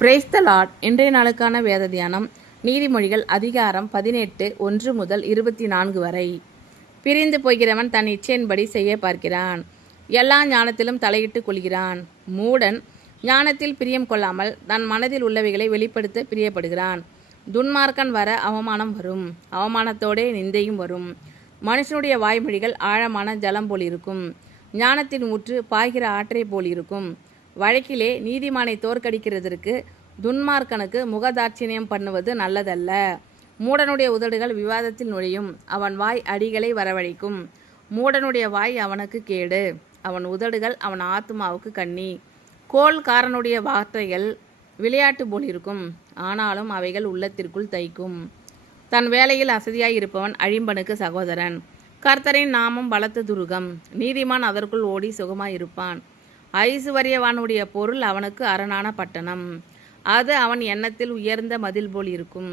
Praise the Lord. இன்றைய நாளுக்கான வேத தியானம் நீதிமொழிகள் அதிகாரம் 18 1 முதல் 24 வரை. பிரிந்து போகிறவன் தன் இச்சையின்படி செய்ய பார்க்கிறான், எல்லா ஞானத்திலும் தலையிட்டு கொள்கிறான். மூடன் ஞானத்தில் பிரியம் கொள்ளாமல் தன் மனதில் உள்ளவைகளை வெளிப்படுத்த பிரியப்படுகிறான். துன்மார்க்கன் வர அவமானம் வரும், அவமானத்தோடே நிந்தையும் வரும். மனுஷனுடைய வாய்மொழிகள் ஆழமான ஜலம் போல் இருக்கும், ஞானத்தின் ஊற்று பாய்கிற ஆற்றை போல் இருக்கும். வழக்கிலே நீதிமானை தோற்கடிக்கிறதற்கு துன்மார்க்கனுக்கு முகதாட்சிணியம் பண்ணுவது நல்லதல்ல. மூடனுடைய உதடுகள் விவாதத்தில் நுழையும், அவன் வாய் அடிகளை வரவழைக்கும். மூடனுடைய வாய் அவனுக்கு கேடு, அவன் உதடுகள் அவன் ஆத்துமாவுக்கு கண்ணி. கோள்காரனுடைய வார்த்தைகள் விளையாட்டு போல் இருக்கும், ஆனாலும் அவைகள் உள்ளத்திற்குள் தைக்கும். தன் வேலையில் அசதியாய் இருப்பவன் அழிம்பனுக்கு சகோதரன். கர்த்தரின் நாமம் பலத்த துருகம், நீதிமான் அதற்குள் ஓடி சுகமாயிருப்பான். ஐசுவரியவானுடைய பொருள் அவனுக்கு அரணான பட்டணம், அது அவன் எண்ணத்தில் உயர்ந்த மதில் போல் இருக்கும்.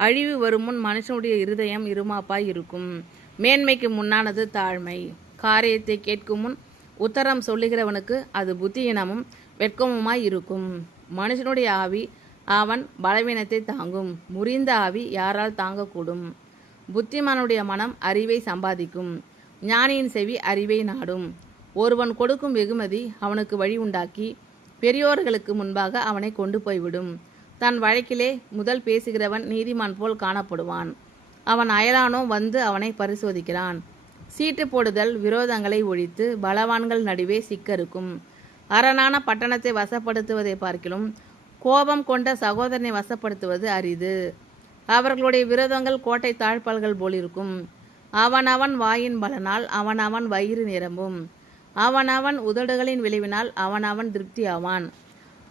அழிவு வருமுன் மனுஷனுடைய இருதயம் இருமாப்பாய் இருக்கும். மேன்மைக்கு முன்னானது தாழ்மை, காரியத்தை கேட்கும் முன் உத்தரம் சொல்லுகிறவனுக்கு அது புத்தியினமும் வெட்கமுமாய் இருக்கும். மனுஷனுடைய ஆவி அவன் பலவீனத்தை தாங்கும், முறிந்த ஆவி யாரால் தாங்கக்கூடும்? புத்திமானுடைய மனம் அறிவை சம்பாதிக்கும், ஞானியின் செவி அறிவை நாடும். ஒருவன் கொடுக்கும் வெகுமதி அவனுக்கு வழி உண்டாக்கி பெரியோர்களுக்கு முன்பாக அவனை கொண்டு போய்விடும். தன் வழக்கிலே முதல் பேசுகிறவன் நீதிமான் போல் காணப்படுவான், அவன் அயலானோ வந்து அவனை பரிசோதிக்கிறான். சீட்டு போடுதல் விரோதங்களை ஒழித்து பலவான்கள் நடுவே சிக்கருக்கும். அரணான பட்டணத்தை வசப்படுத்துவதை பார்க்கிலும் கோபம் கொண்ட சகோதரனை வசப்படுத்துவது அரிது. அவர்களுடைய விரோதங்கள் கோட்டை தாழ்பால்கள் போலிருக்கும். அவனவன் வாயின் பலனால் அவனவன் வயிறு நிரம்பும், அவனவன் உதடுகளின் விளைவினால் அவனவன் திருப்தி ஆவான்.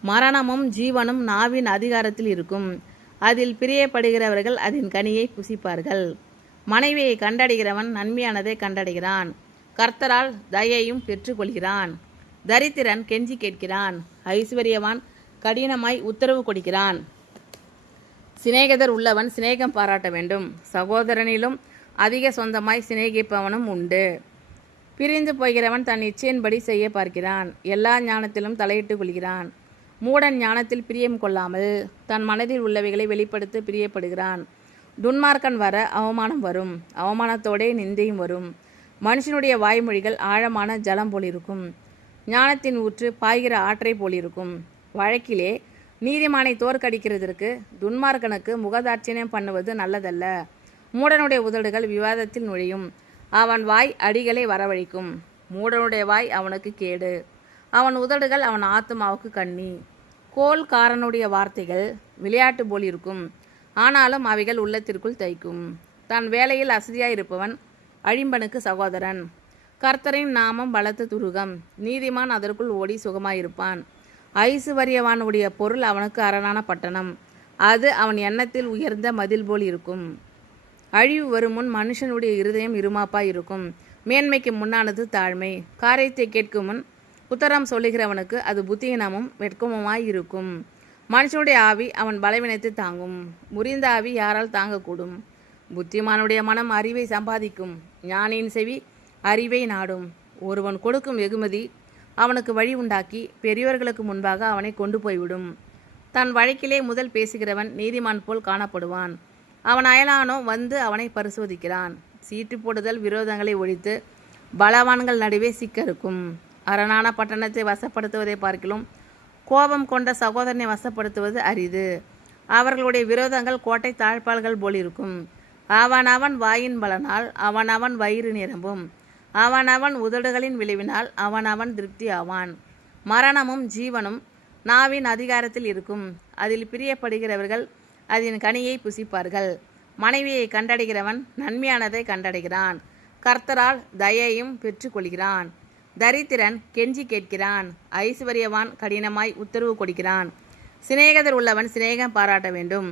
மரணமும் ஜீவனும் நாவின் அதிகாரத்தில் இருக்கும், அதில் பிரியப்படுகிறவர்கள் அதன் கனியை புசிப்பார்கள். மனைவியை கண்டடைகிறவன் நன்மையானதை கண்டடைகிறான், கர்த்தரால் தயையும் பெற்றுக்கொள்கிறான். தரித்திரன் கெஞ்சி கேட்கிறான், ஐஸ்வர்யவான் கடினமாய் உத்தரவு கொடுக்கிறான். சிநேகிதர் உள்ளவன் சிநேகம் பாராட்ட வேண்டும், சகோதரனிலும் அதிக சொந்தமாய் சிநேகிப்பவனும் உண்டு. பிரிந்து போகிறவன் தன் இச்சையின்படி செய்ய பார்க்கிறான், எல்லா ஞானத்திலும் தலையிட்டு கொள்கிறான். மூடன் ஞானத்தில் பிரியம் கொள்ளாமல் தன் மனதில் உள்ளவைகளை வெளிப்படுத்த பிரியப்படுகிறான். துன்மார்க்கன் வர அவமானம் வரும், அவமானத்தோடே நிந்தையும் வரும். மனுஷனுடைய வாய்மொழிகள் ஆழமான ஜலம் போலிருக்கும், ஞானத்தின் ஊற்று பாய்கிற ஆற்றை போலிருக்கும். வழக்கிலே நீதிமானை தோற்கடிக்கிறதற்கு துன்மார்க்கனுக்கு முகதாட்சிணியம் பண்ணுவது நல்லதல்ல. மூடனுடைய உதடுகள் விவாதத்தில் நுழையும், அவன் வாய் அடிகளை வரவழைக்கும். மூடனுடைய வாய் அவனுக்கு கேடு, அவன் உதடுகள் அவன் ஆத்துமாவுக்கு கண்ணி. கோள்காரனுடைய வார்த்தைகள் விளையாட்டு போல் இருக்கும், ஆனாலும் அவைகள் உள்ளத்திற்குள் தைக்கும். தன் வேலையில் அசதியாயிருப்பவன் அழிம்பனுக்கு சகோதரன். கர்த்தரின் நாமம் பலத்த துருகம், நீதிமான் அதற்குள் ஓடி சுகமாயிருப்பான். ஐசுவரியவானுடைய பொருள் அவனுக்கு அரணான பட்டணம், அது அவன் எண்ணத்தில் உயர்ந்த மதில் போல் இருக்கும். அழிவு வருமுன் மனுஷனுடைய இருதயம் இருமாப்பாய் இருக்கும், மேன்மைக்கு முன்னானது தாழ்மை. காரியத்தை கேட்கும் முன் உத்தரம் சொல்லுகிறவனுக்கு அது புத்தியினமும் வெட்கமுமாய் இருக்கும். மனுஷனுடைய ஆவி அவன் பலவீனத்தை தாங்கும், முறிந்த ஆவி யாரால் தாங்கக்கூடும்? புத்திமானுடைய மனம் அறிவை சம்பாதிக்கும், ஞானியின் செவி அறிவை நாடும். ஒருவன் கொடுக்கும் வெகுமதி அவனுக்கு வழி உண்டாக்கி பெரியோர்களுக்கு முன்பாக அவனை கொண்டு போய்விடும். தன் வழக்கிலே முதல் பேசுகிறவன் நீதிமான் போல் காணப்படுவான், அவன் அயலானோ வந்து அவனை பரிசோதிக்கிறான். சீட்டு போடுதல் விரோதங்களை ஒழித்து பலவான்கள் நடுவே சிக்கருக்கும். அரணான பட்டணத்தை வசப்படுத்துவதை பார்க்கிலும் கோபம் கொண்ட சகோதரனை வசப்படுத்துவது அரிது. அவர்களுடைய விரோதங்கள் கோட்டை தாழ்பால்கள் போலிருக்கும், அவனவன் வாயின் பலனால் அவனவன் வயிறு நிரம்பும், அவனவன் உதடுகளின் விளைவினால் அவனவன் திருப்தி ஆவான். மரணமும் ஜீவனும் நாவின் அதிகாரத்தில் இருக்கும், அதில் பிரியப்படுகிறவர்கள் அதன் கனியை புசிப்பார்கள். மனைவியை கண்டடைகிறவன் நன்மையானதை கண்டடைகிறான், கர்த்தரால் தயையும் பெற்றுக்கொள்கிறான். தரித்திரன் கெஞ்சி கேட்கிறான், ஐஸ்வர்யவான் கடினமாய் உத்தரவு கொடுக்கிறான். சிநேகிதர் உள்ளவன் சிநேகம் பாராட்ட வேண்டும்,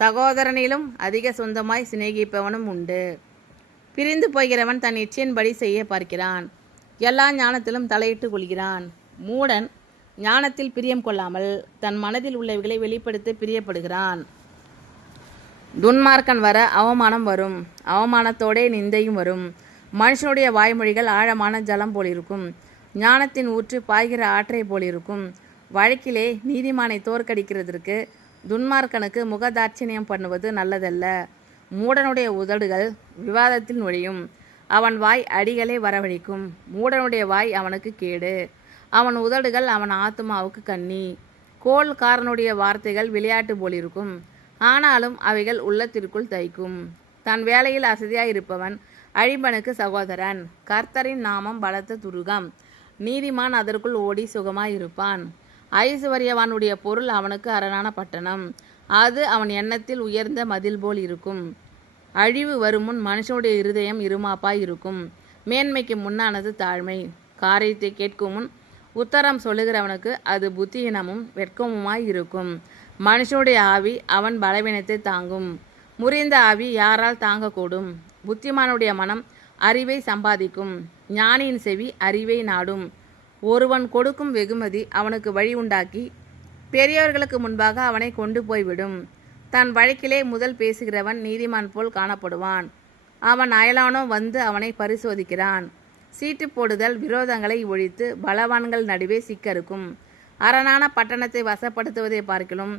சகோதரனிலும் அதிக சொந்தமாய் சிநேகிப்பவனும் உண்டு. பிரிந்து போகிறவன் தன் இச்சையின்படி செய்ய பார்க்கிறான், எல்லா ஞானத்திலும் தலையிட்டு கொள்கிறான். மூடன் ஞானத்தில் பிரியம் கொள்ளாமல் தன் மனதில் உள்ளவைகளை வெளிப்படுத்த பிரியப்படுகிறான். துன்மார்க்கன் வர அவமானம் வரும், அவமானத்தோடே நிந்தையும் வரும். மனுஷனுடைய வாய்மொழிகள் ஆழமான ஜலம் போலிருக்கும், ஞானத்தின் ஊற்று பாய்கிற ஆற்றை போலிருக்கும். வழக்கிலே நீதிமானை தோற்கடிக்கிறதற்கு துன்மார்க்கனுக்கு முகதாட்சிணியம் பண்ணுவது நல்லதல்ல. மூடனுடைய உதடுகள் விவாதத்தில் நுழையும், அவன் வாய் அடிகளை வரவழைக்கும். மூடனுடைய வாய் அவனுக்கு கேடு, அவன் உதடுகள் அவன் ஆத்துமாவுக்கு கண்ணி. கோள்காரனுடைய வார்த்தைகள் விளையாட்டு போலிருக்கும், ஆனாலும் அவைகள் உள்ளத்திற்குள் தைக்கும். தன் வேலையில் அசதியாயிருப்பவன் அழிம்பனுக்கு சகோதரன். கர்த்தரின் நாமம் பலத்த துருகம், நீதிமான் அதற்குள் ஓடி சுகமாயிருப்பான். ஐசுவரியவானுடைய பொருள் அவனுக்கு அரணான பட்டணம், அது அவன் எண்ணத்தில் உயர்ந்த மதில் போல் இருக்கும். அழிவு வருமுன் மனுஷனுடைய இருதயம் இருமாப்பாய் இருக்கும், மேன்மைக்கு முன்னானது தாழ்மை. காரியத்தை கேட்கும் முன் உத்தரம் சொல்லுகிறவனுக்கு அது புத்தியினமும் வெட்கமுமாய் இருக்கும். மனுஷனுடைய ஆவி அவன் பலவீனத்தை தாங்கும், முறிந்த ஆவி யாரால் தாங்கக்கூடும்? புத்திமானுடைய மனம் அறிவை சம்பாதிக்கும், ஞானியின் செவி அறிவை நாடும். ஒருவன் கொடுக்கும் வெகுமதி அவனுக்கு வழி உண்டாக்கி பெரியவர்களுக்கு முன்பாக அவனை கொண்டு போய்விடும். தன் வழக்கிலே முதல் பேசுகிறவன் நீதிமான் போல் காணப்படுவான், அவன் அயலானோ வந்து அவனை பரிசோதிக்கிறான். சீட்டு போடுதல் விரோதங்களை ஒழித்து பலவான்கள் நடுவே சிக்கறுக்கும். அரணான பட்டணத்தை வசப்படுத்துவதை பார்க்கிலும்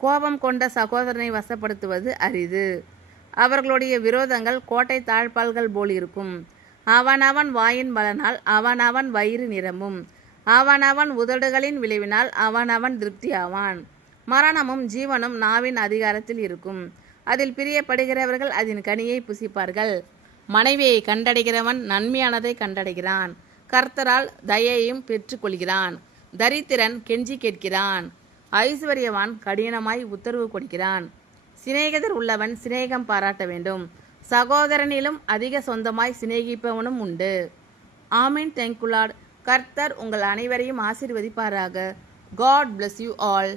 கோபம் கொண்ட சகோதரனை வசப்படுத்துவது அரிது. அவர்களுடைய விரோதங்கள் கோட்டை தாழ்பால்கள் போல் இருக்கும். அவனவன் வாயின் பலனால் அவனவன் வயிறு நிரம்பும், அவனவன் உதடுகளின் விளைவினால் அவனவன் திருப்தியாவான். மரணமும் ஜீவனும் நாவின் அதிகாரத்தில் இருக்கும், அதில் பிரியப்படுகிறவர்கள் அதன் கனியை புசிப்பார்கள். மனைவியை கண்டடைகிறவன் நன்மையானதை கண்டடைகிறான், கர்த்தரால் தயையும் பெற்றுக்கொள்கிறான். தரித்திரன் கெஞ்சி கேட்கிறான், ஐஸ்வர்யவான் கடினமாய் உத்தரவு கொடுக்கிறான். சிநேகிதர் உள்ளவன் சிநேகம் பாராட்ட வேண்டும், சகோதரனிலும் அதிக சொந்தமாய் சிநேகிப்பவனும் உண்டு. ஆமீன். Thank you Lord. கர்த்தர் உங்கள் அனைவரையும் ஆசீர்வதிப்பாராக. God bless you all.